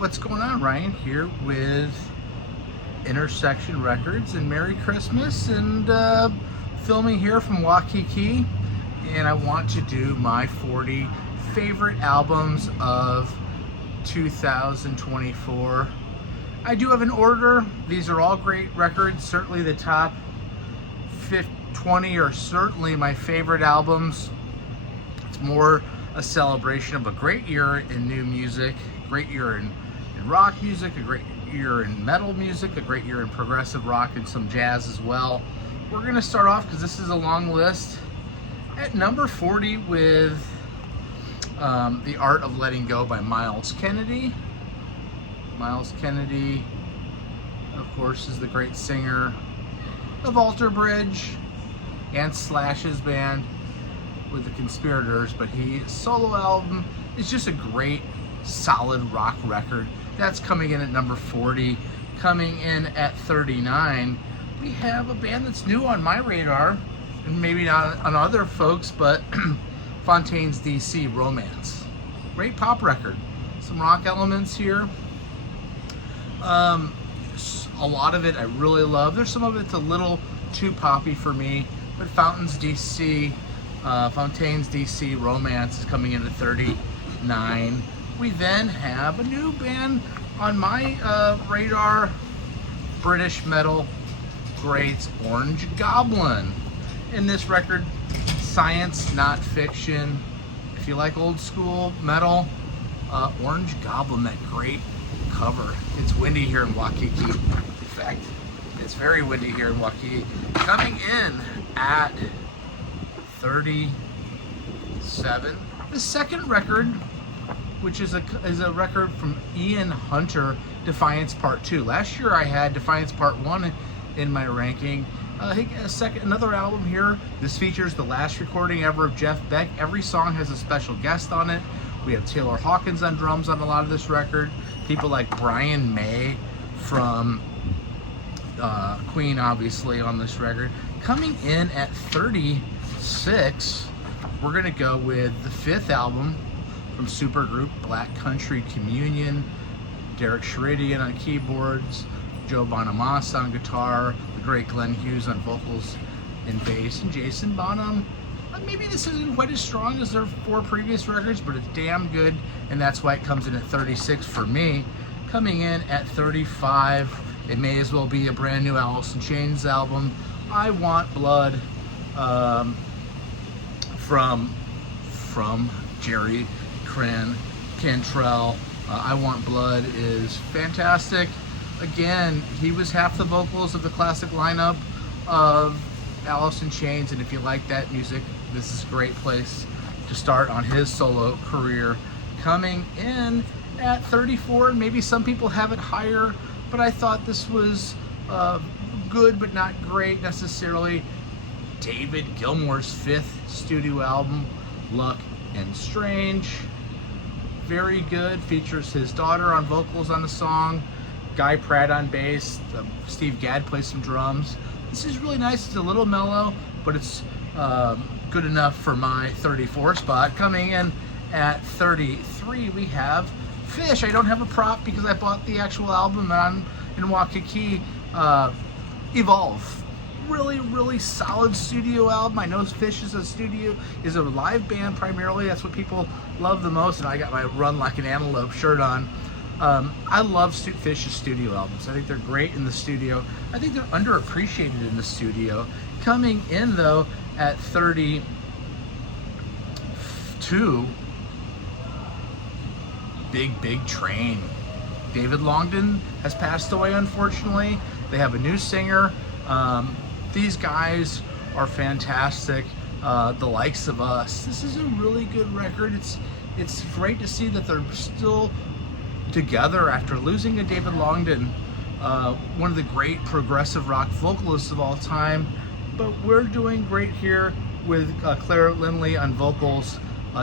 what's going on? Ryan here with Intersection Records, and Merry Christmas, and filming here from Waikiki, and I want to do my 40 favorite albums of 2024. I do have an order. These are all great records. Certainly the top 20 are certainly my favorite albums. It's more a celebration of a great year in new music, great year in rock music, a great year in metal music, a great year in progressive rock, and some jazz as well. We're going to start off, because this is a long list, at number 40 with The Art of Letting Go by Myles Kennedy. Myles Kennedy, of course, is the great singer of Alter Bridge and Slash's band with the Conspirators, but his solo album is just a great, solid rock record. That's coming in at number 40. Coming in at 39, we have a band that's new on my radar, and maybe not on other folks, but Fontaines DC, Romance. Great pop record. Some rock elements here. A lot of it I really love. There's some of it's a little too poppy for me, but Fontaines DC, Romance is coming in at 39. We then have a new band on my radar, British metal greats, Orange Goblin. In this record, science, not fiction. If you like old school metal, Orange Goblin, that great cover. It's windy here in Waikiki. In fact, it's very windy here in Waikiki. Coming in at 37, the second record, which is a record from Ian Hunter, Defiance Part 2. Last year I had Defiance Part 1 in my ranking. Another album here. This features the last recording ever of Jeff Beck. Every song has a special guest on it. We have Taylor Hawkins on drums on a lot of this record. People like Brian May from Queen, obviously, on this record. Coming in at 36, we're gonna go with the fifth album from supergroup Black Country Communion. Derek Sheridan on keyboards, Joe Bonamassa on guitar, the great Glenn Hughes on vocals and bass, and Jason Bonham. Maybe this isn't quite as strong as their four previous records, but it's damn good, and that's why it comes in at 36 for me. Coming in at 35, it may as well be a brand new Alice in Chains album, I Want Blood, from Jerry Cantrell. I Want Blood is fantastic. Again, he was half the vocals of the classic lineup of Alice in Chains, and if you like that music, this is a great place to start on his solo career. Coming in at 34, maybe some people have it higher, but I thought this was good but not great necessarily. David Gilmour's fifth studio album, Luck and Strange. Very good. Features his daughter on vocals on the song, Guy Pratt on bass, Steve Gadd plays some drums. This is really nice. It's a little mellow, but it's good enough for my 34 spot. Coming in at 33, we have Phish. I don't have a prop because I bought the actual album in Waikiki. Evolve. Really solid studio album. I know Phish is a live band primarily. That's what people love the most, and I got my Run Like an Antelope shirt on. I love Phish's studio albums. I think they're great in the studio. I think they're underappreciated in the studio. Coming in though at 32, Big Train. David Longdon has passed away, unfortunately. They have a new singer. These guys are fantastic. The Likes of Us. This is a really good record. It's great to see that they're still together after losing to David Longdon, one of the great progressive rock vocalists of all time. But we're doing great here with Claire Lindley on vocals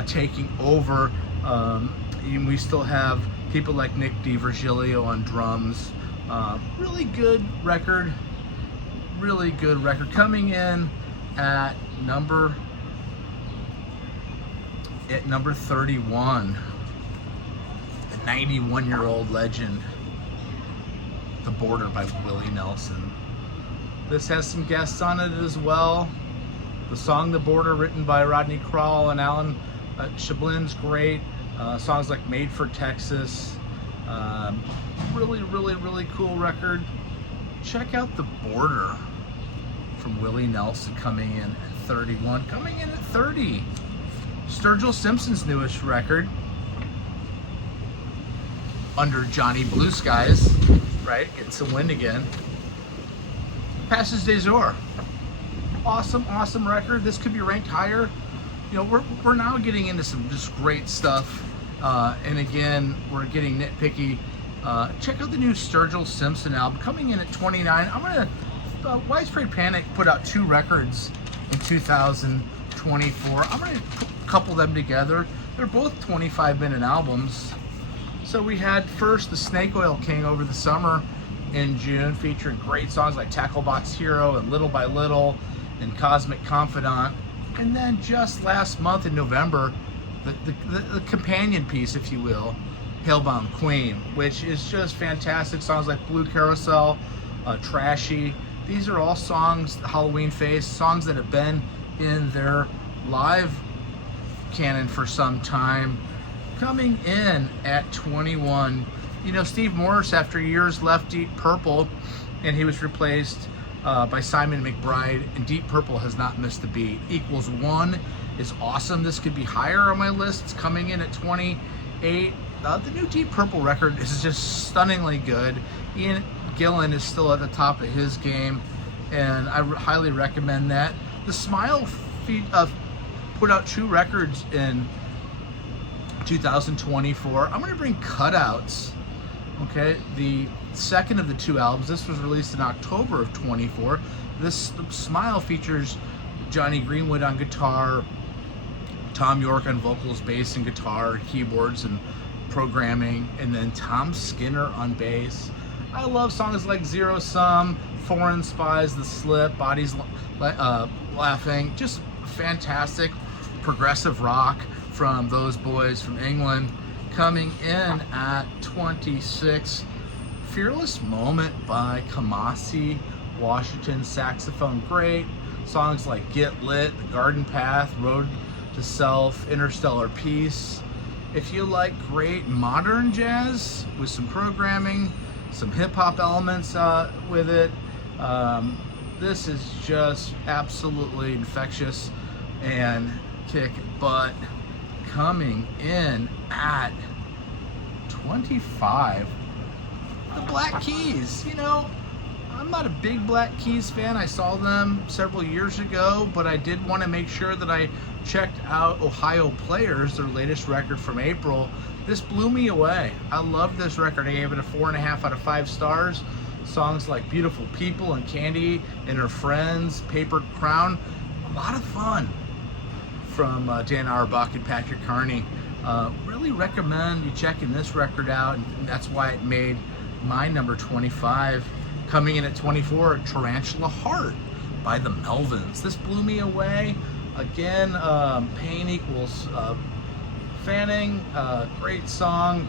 taking over. And we still have people like Nick DiVirgilio on drums. Really good record. Coming in at number 31. 91-year-old legend, The Border by Willie Nelson. This has some guests on it as well. The song The Border, written by Rodney Crowell and Alan Shablin's great. Songs like Made for Texas. Really cool record. Check out The Border from Willie Nelson, coming in at 31. Coming in at 30, Sturgill Simpson's newest record, Under Johnny Blue Skies, right? Getting some wind again. Passage des Jours. Awesome record. This could be ranked higher. You know, we're now getting into some just great stuff. And again, we're getting nitpicky. Check out the new Sturgill Simpson album, coming in at 29. I'm gonna, Widespread Panic put out 2 records in 2024. I'm gonna couple them together. They're both 25-minute albums. So we had first the Snake Oil King over the summer in June, featuring great songs like Tacklebox Hero and Little by Little and Cosmic Confidant. And then just last month in November, the companion piece, if you will, Hellbound Queen, which is just fantastic. Songs like Blue Carousel, Trashy. These are all songs, Halloween Face, songs that have been in their live canon for some time. Coming in at 21, you know, Steve Morse, after years, left Deep Purple, and he was replaced by Simon McBride, and Deep Purple has not missed a beat. Equals One is awesome. This could be higher on my list. It's coming in at 28. The new Deep Purple record is just stunningly good. Ian Gillan is still at the top of his game, and I highly recommend that. The Smile put out 2 records in 2024. I'm going to bring Cutouts, okay, the second of the 2 albums. This was released in October of 24. This Smile features Johnny Greenwood on guitar, Tom York on vocals, bass and guitar, keyboards and programming, and then Tom Skinner on bass. I love songs like Zero Sum, Foreign Spies, The Slip, Bodies Laughing. Just fantastic progressive rock from those boys from England. Coming in at 26, Fearless Moment by Kamasi Washington, saxophone great. Songs like Get Lit, The Garden Path, Road to Self, Interstellar Peace. If you like great modern jazz with some programming, some hip-hop elements with it, this is just absolutely infectious and kick butt. Coming in at 25, the Black Keys. You know, I'm not a big Black Keys fan. I saw them several years ago, but I did want to make sure that I checked out Ohio Players, their latest record from April. This blew me away. I love this record. I gave it a 4.5 out of 5 stars. Songs like Beautiful People and Candy and Her Friends, Paper Crown, a lot of fun from Dan Auerbach and Patrick Carney. Really recommend you checking this record out, and that's why it made my number 25. Coming in at 24, Tarantula Heart by the Melvins. This blew me away. Again, pain equals fanning. Great song.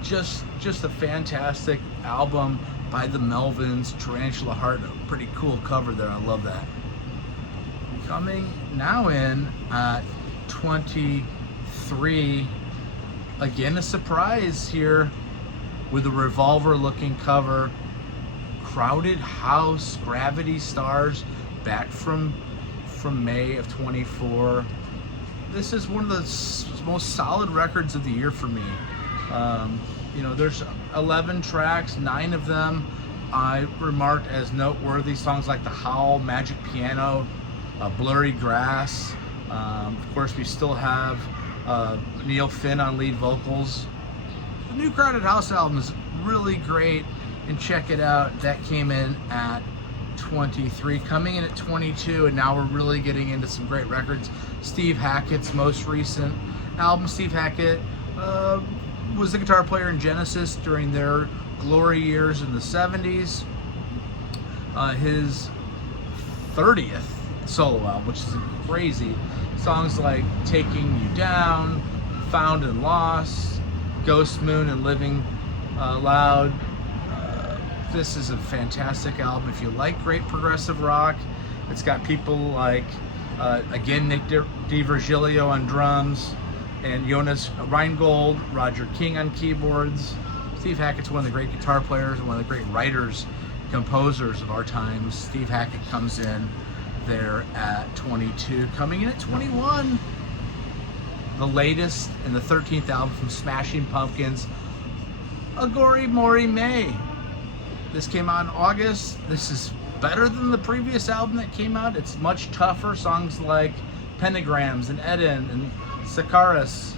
Just a fantastic album by the Melvins. Tarantula Heart, a pretty cool cover there. I love that. Coming now in at 23, again a surprise here with a revolver-looking cover. Crowded House, Gravity Stars, back from May of 24. This is one of the most solid records of the year for me. You know, there's 11 tracks, 9 of them I remarked as noteworthy. Songs like The Howl, Magic Piano, Blurry Grass. Of course, we still have Neil Finn on lead vocals. The new Crowded House album is really great, and check it out. That came in at 23. Coming in at 22, and now we're really getting into some great records. Steve Hackett's most recent album. Steve Hackett was the guitar player in Genesis during their glory years in the 70s. His 30th solo album, which is crazy. Songs like Taking You Down, Found and Lost, Ghost Moon and Living Loud. This is a fantastic album. If you like great progressive rock, it's got people like, again, Nick DiVirgilio on drums, and Jonas Reingold, Roger King on keyboards. Steve Hackett's one of the great guitar players and one of the great writers, composers of our times. Steve Hackett comes in there at 22. Coming in at 21, the latest and the 13th album from Smashing Pumpkins, Agori Mori May. This came out in August. This is better than the previous album that came out. It's much tougher. Songs like Pentagrams and Eden and Sakaris.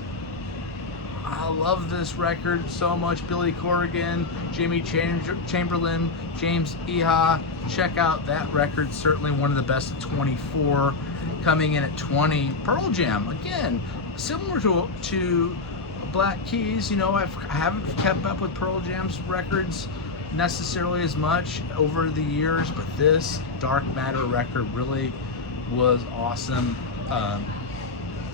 I love this record so much. Billy Corrigan, Jimmy Chamberlin, James Iha. Check out that record. Certainly one of the best of 24. Coming in at 20, Pearl Jam. Again, similar to Black Keys. You know, I haven't kept up with Pearl Jam's records necessarily as much over the years, but this Dark Matter record really was awesome.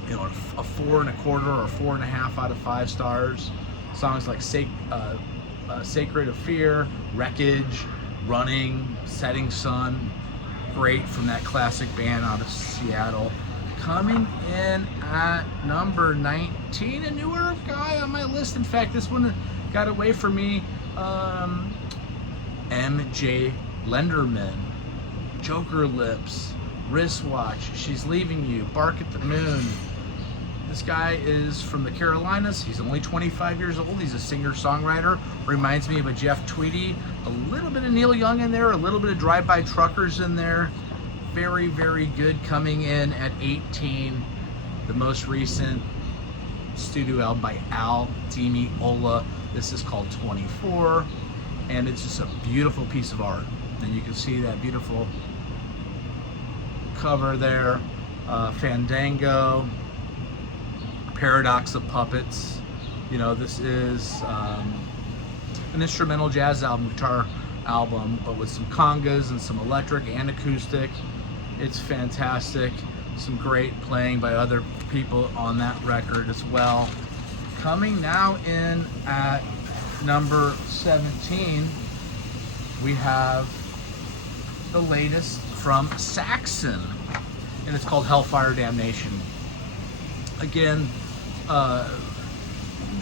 You know, a 4 1/4 or 4.5 out of 5 stars. Songs like Sacred of Fear, Wreckage, Running, Setting Sun, great from that classic band out of Seattle. Coming in at number 19, a newer guy on my list. In fact, this one got away from me. MJ Lenderman, Joker Lips, Wristwatch, She's Leaving You, Bark at the Moon. This guy is from the Carolinas. He's only 25 years old. He's a singer-songwriter. Reminds me of a Jeff Tweedy. A little bit of Neil Young in there, a little bit of Drive-By Truckers in there. Very, very good. Coming in at 18, the most recent studio album by Al Di Meola. This is called 24, and it's just a beautiful piece of art. And you can see that beautiful cover there. Fandango, Paradox of Puppets. You know, this is an instrumental jazz album, guitar album, but with some congas and some electric and acoustic. It's fantastic. Some great playing by other people on that record as well. Coming now in at number 17, we have the latest from Saxon, and it's called Hellfire Damnation. Again,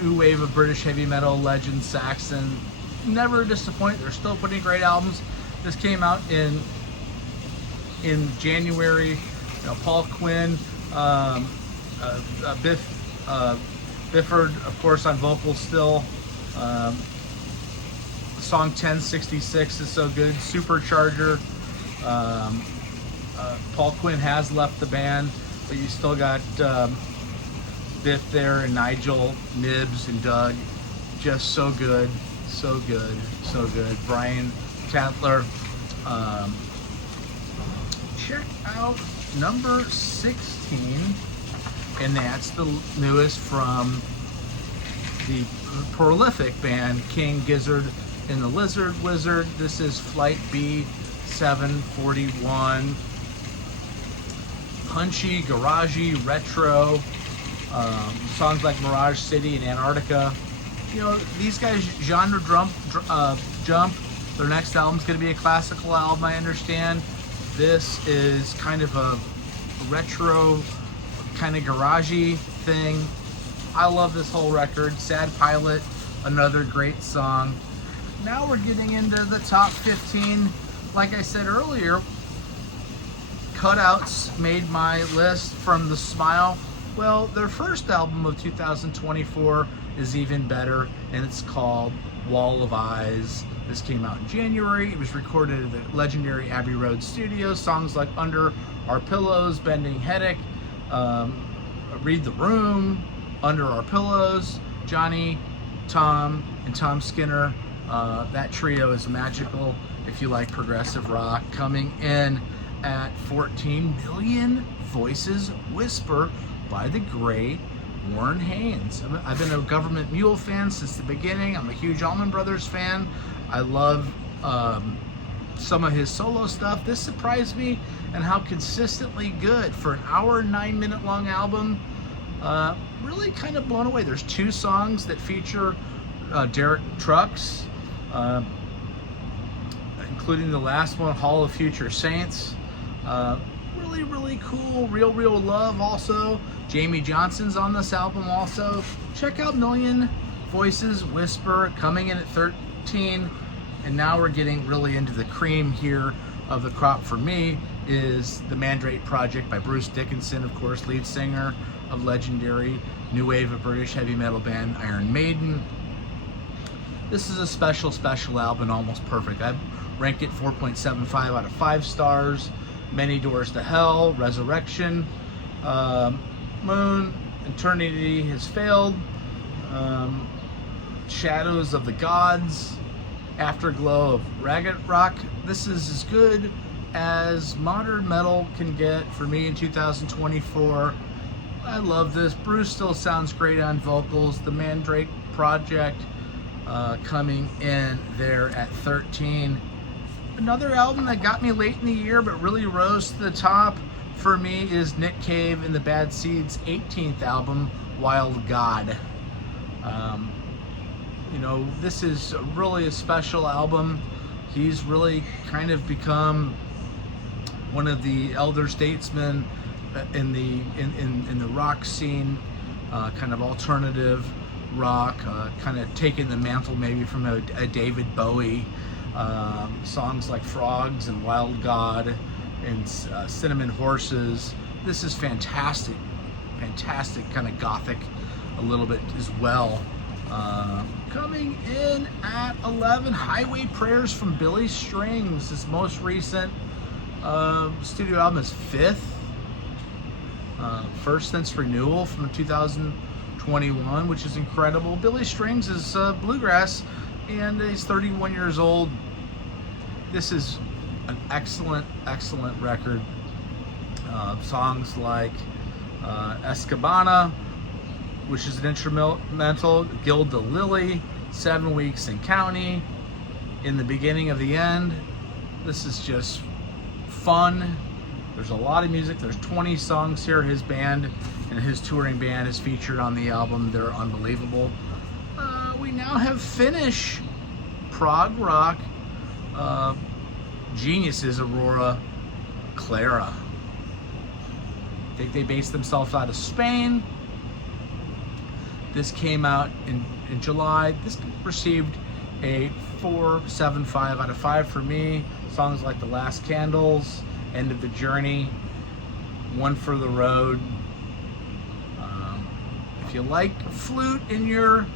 new wave of British heavy metal legend Saxon. Never disappoint. They're still putting great albums. This came out in January. You know, Paul Quinn, Bifford, of course, on vocals still. The song 1066 is so good. Supercharger. Paul Quinn has left the band, but you still got Biff there, and Nigel, Nibs, and Doug. Just so good, so good, so good. Brian Tatler. Check out number 16, and that's the newest from the prolific band King Gizzard and the Lizard Wizard. This is Flight B741. Punchy, garagey, retro. Songs like Mirage City and Antarctica. You know, these guys genre jump. Their next album's going to be a classical album, I understand. This is kind of a retro, kind of garagey thing. I love this whole record. Sad Pilot, another great song. Now we're getting into the top 15. Like I said earlier, Cutouts made my list from The Smile. Well, their first album of 2024 is even better, and it's called Wall of Eyes. This came out in January. It was recorded at the legendary Abbey Road Studios. Songs like Under Our Pillows, Bending Headache, Read the Room, Under Our Pillows, Johnny, Tom, and Tom Skinner. That trio is magical if you like progressive rock. Coming in at 14, Million Voices Whisper by the great Warren Haynes. I've been a Government Mule fan since the beginning. I'm a huge Allman Brothers fan. I love some of his solo stuff. This surprised me and how consistently good for an hour and 9 minute long album. really kind of blown away. There's 2 songs that feature Derek Trucks, including the last one, Hall of Future Saints. Really, really cool. Real Love also. Jamie Johnson's on this album also. Check out Million Voices Whisper, coming in at 13. And now we're getting really into the cream here of the crop for me, is the Mandrake Project by Bruce Dickinson, of course, lead singer of legendary new wave of British heavy metal band Iron Maiden. This is a special album, almost perfect. I've ranked it 4.75 out of 5 stars. Many Doors to Hell, Resurrection, Moon, Eternity Has Failed, Shadows of the Gods, Afterglow of Ragged Rock. This is as good as modern metal can get for me in 2024. I love this. Bruce still sounds great on vocals. The Mandrake Project coming in there at 13. Another album that got me late in the year but really rose to the top for me is Nick Cave and the Bad Seeds' 18th album, Wild God. You know, this is really a special album. He's really kind of become one of the elder statesmen in the rock scene, kind of alternative rock, kind of taking the mantle maybe from a David Bowie. Songs like Frogs and Wild God and Cinnamon Horses. This is fantastic kind of gothic a little bit as well. Coming in at 11, Highway Prayers from Billy Strings. His most recent studio album is Fifth. First since Renewal from 2021, which is incredible. Billy Strings is bluegrass, and he's 31 years old. This is an excellent record. Songs like Escabana, which is an instrumental, Gilda Lily, 7 Weeks in County, In the Beginning of the End. This is just fun. There's a lot of music. There's 20 songs here. His band and his touring band is featured on the album. They're unbelievable. We now have Finnish prog rock geniuses, Aurora Clara. I think they based themselves out of Spain. This came out in July. This received a 4.75 out of 5 for me. Songs like The Last Candles, End of the Journey, One for the Road. If you like flute in your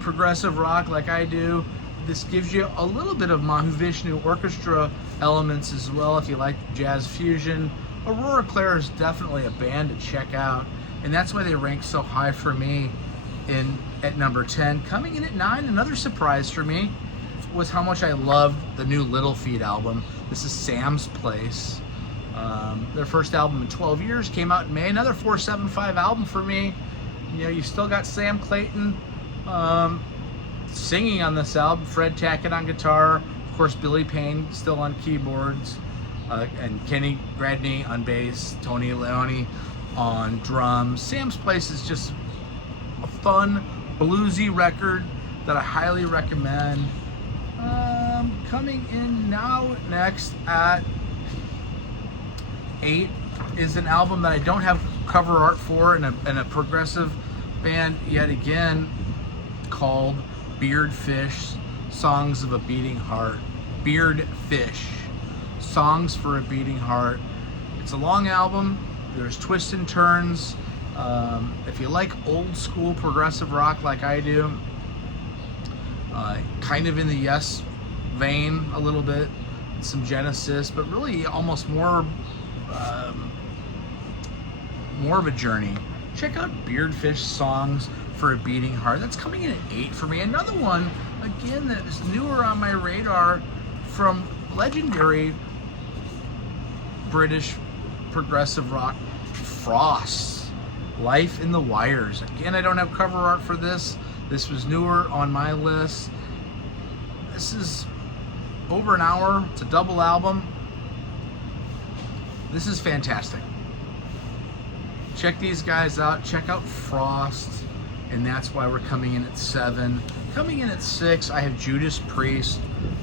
progressive rock like I do, this gives you a little bit of Mahavishnu orchestra elements as well. If you like jazz fusion, Aurora Clara is definitely a band to check out, and that's why they rank so high for me at number 10. Coming in at 9, another surprise for me was how much I loved the new Little Feat album. This is Sam's Place. Their first album in 12 years, came out in May. Another 4.75 album for me. You know, you still got Sam Clayton singing on this album, Fred Tackett on guitar, of course Billy Payne still on keyboards, and Kenny Gradney on bass, Tony Leone on drums. Sam's Place is just a fun bluesy record that I highly recommend. Coming in now next at 8 is an album that I don't have cover art for, in a progressive band yet again, called Beardfish, Songs of a Beating Heart. Beardfish, Songs for a Beating Heart. It's a long album. There's twists and turns. If you like old school progressive rock like I do, kind of in the Yes vein a little bit, some Genesis, but really almost more of a journey. Check out Beardfish, Songs for a Beating Heart. That's coming in at 8 for me. Another one, again, that is newer on my radar, from legendary British progressive rock, Frost, Life in the Wires. Again, I don't have cover art for this. This was newer on my list. This is over an hour. It's a double album. This is fantastic. check these guys out. Check out Frost, and that's why we're coming in at 7. Coming in at 6, I have Judas Priest,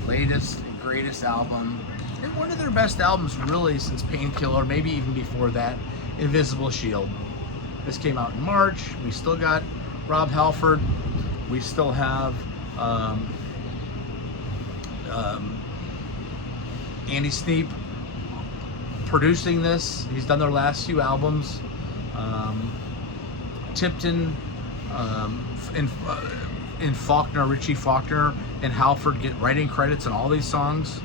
latest and greatest album, and one of their best albums really since Painkiller, maybe even before that, Invisible Shield. This came out in March. We still got Rob Halford. We still have Andy Sneap producing this. He's done their last few albums. Tipton and Faulkner, Richie Faulkner and Halford get writing credits on all these songs.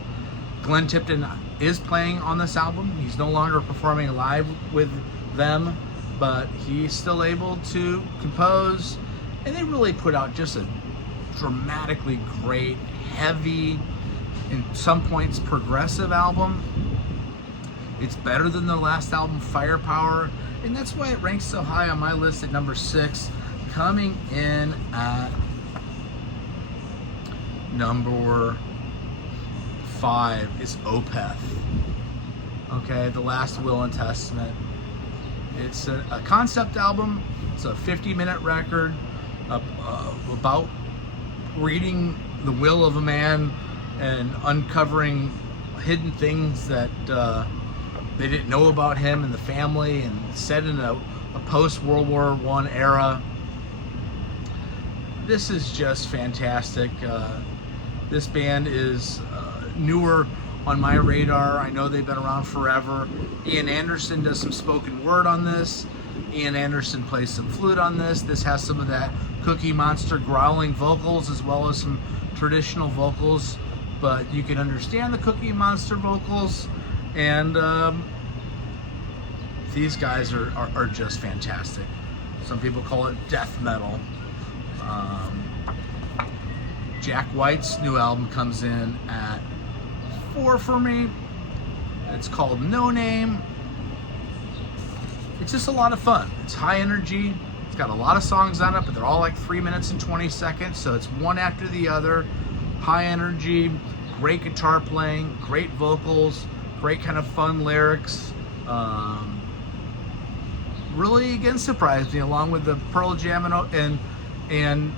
Glenn Tipton is playing on this album. He's no longer performing live with them, but he's still able to compose, and they really put out just a dramatically great, heavy, in some points progressive album. It's better than their last album, Firepower, and that's why it ranks so high on my list at number 6. Coming in at number 5 is Opeth. Okay, The Last Will and Testament. It's a concept album. It's a 50-minute record about reading the will of a man and uncovering hidden things that they didn't know about him and the family, and set in a post-World War I era. This is just fantastic. This band is newer on my radar. I know they've been around forever. Ian Anderson does some spoken word on this. Ian Anderson plays some flute on this. This has some of that Cookie Monster growling vocals as well as some traditional vocals, but you can understand the Cookie Monster vocals, and these guys are just fantastic. Some people call it death metal. Jack White's new album comes in at 4 for me. It's called No Name. It's just a lot of fun. It's high energy. It's got a lot of songs on it, but they're all like 3 minutes and 20 seconds, so it's one after the other. High energy, great guitar playing, great vocals, great kind of fun lyrics. Really, again, surprised me, along with the Pearl Jam and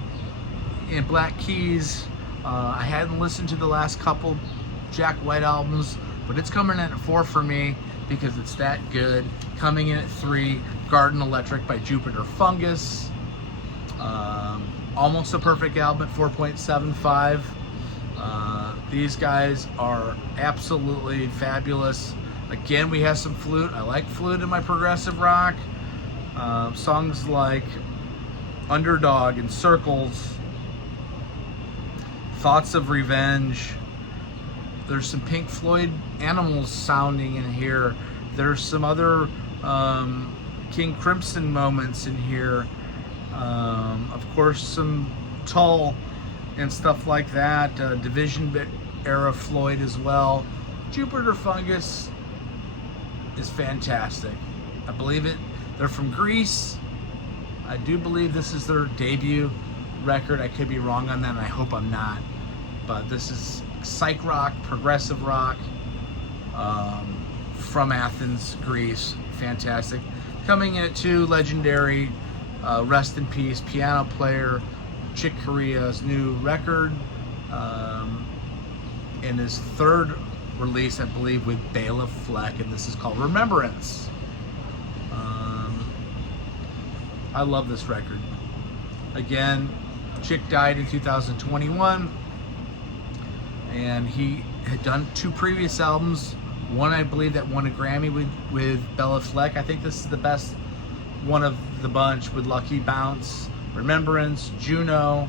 Black Keys. I hadn't listened to the last couple Jack White albums, but it's coming in at 4 for me because it's that good. Coming in at 3, Garden Electric by Jupiter Fungus. Almost a Perfect album at 4.75. These guys are absolutely fabulous. Again, we have some flute. I like flute in my progressive rock. Songs like Underdog and Circles, Thoughts of Revenge. There's some Pink Floyd Animals sounding in here. There's some other King Crimson moments in here. Of course, some Tull and stuff like that. Division era Floyd as well. Jupiter Fungus is fantastic. I believe it. They're from Greece. I do believe this is their debut record. I could be wrong on that, and I hope I'm not. But this is psych rock, progressive rock, from Athens, Greece. Fantastic. Coming in at 2, legendary, rest in peace, piano player Chick Corea's new record, and his 3rd release, I believe, with Bela Fleck, and this is called Remembrance. I love this record. Again, Chick died in 2021, and he had done 2 previous albums. One, I believe, that won a Grammy with Bela Fleck. I think this is the best one of the bunch, with Lucky Bounce, Remembrance, Juno,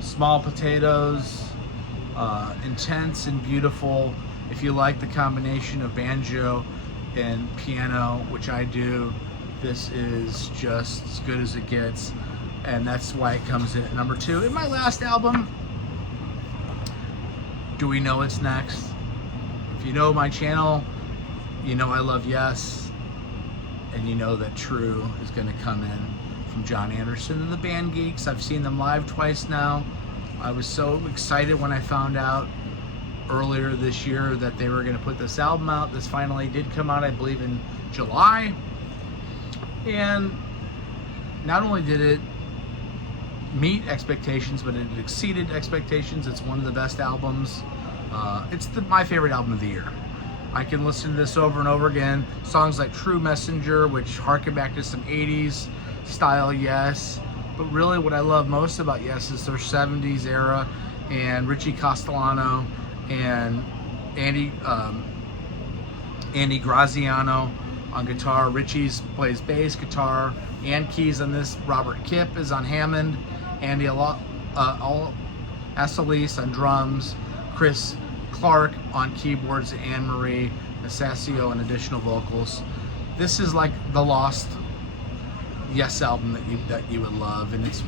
Small Potatoes, intense and beautiful. If you like the combination of banjo and piano, which I do, this is just as good as it gets, and that's why it comes in at number 2. In my last album, Do We Know It's Next? If you know my channel, you know I love Yes, and you know that True is going to come in from John Anderson and the Band Geeks. I've seen them live twice now. I was so excited when I found out earlier this year that they were going to put this album out. This finally did come out, I believe, in July. And not only did it meet expectations, but it exceeded expectations. It's one of the best albums. It's my favorite album of the year. I can listen to this over and over again. Songs like True Messenger, which harken back to some 80s style Yes. But really what I love most about Yes is their 70s era, and Richie Castellano and Andy Graziano on guitar. Richie plays bass guitar and keys on this. Robert Kipp is on Hammond. Andy Assalis on drums. Chris Clark on keyboards. Anne-Marie Nassasio on additional vocals. This is like the lost Yes album that you would love, and it's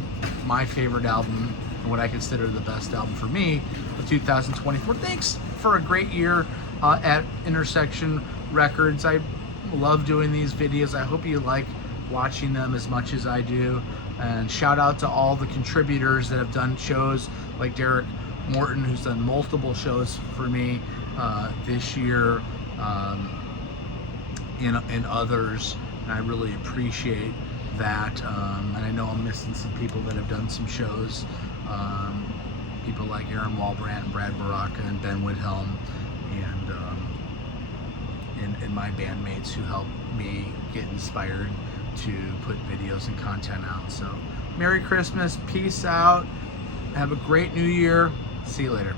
my favorite album and what I consider the best album for me of 2024. Thanks for a great year at Intersection Records. I love doing these videos. I hope you like watching them as much as I do. And shout out to all the contributors that have done shows, like Derek Morton, who's done multiple shows for me this year, and others. And I really appreciate that. And I know I'm missing some people that have done some shows. People like Aaron Walbrandt and Brad Baraka and Ben Whithelm, and my bandmates who helped me get inspired to put videos and content out. So Merry Christmas, peace out, have a great new year, see you later.